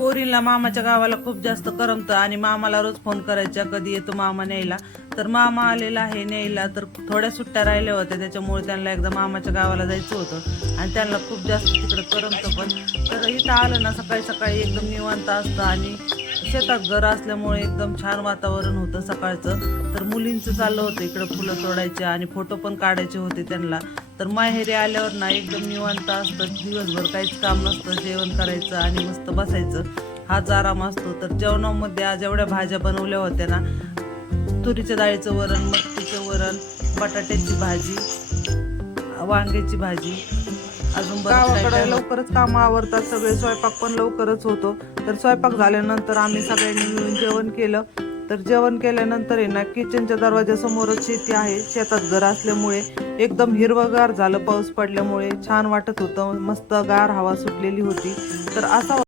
पोरींला मामाच्या गावाला खूप जास्त करमतं आणि मामाला रोज फोन करायच्या कधी येतो मामा न्यायला. तर मामा आलेला आहे न्यायला. तर थोड्या सुट्ट्या राहिल्या होत्या त्याच्यामुळे त्यांना एकदा मामाच्या गावाला जायचं होतं आणि त्यांना खूप जास्त तिकडं करमतं पण. तर इथं आलं ना सकाळी सकाळी एकदम निवांत असतं आणि शेतात घर असल्यामुळे एकदम छान वातावरण होतं सकाळचं. तर मुलींचं चाललं होतं इकडं फुलं तोडायचे आणि फोटो पण काढायचे होते त्यांना. तर माहेरी आल्यावर ना एकदम निवांत असतं, दिवसभर काहीच काम नसतं, जेवण करायचं आणि मस्त बसायचं, हाच आराम असतो. तर जेवणामध्ये आज एवढ्या भाज्या बनवल्या होत्या ना, तुरीच्या डाळीचं वरण, मटकीचं वरण, बटाट्याची भाजी, वांग्याची भाजी, अजून गावाकडे लवकरच कामं आवरतात सगळे, स्वयंपाक पण लवकरच होतो. तर स्वयंपाक झाल्यानंतर आम्ही सगळ्यांनी मिळून जेवण केलं. तर जेवण केल्यानंतर आहे ना किचनच्या दरवाजासमोरच शेती आहे, शेतात घर असल्यामुळे एकदम हिरवगार झालं, पाऊस पडल्यामुळे छान वाटत होतं, मस्त गार हवा सुटलेली होती. तर असा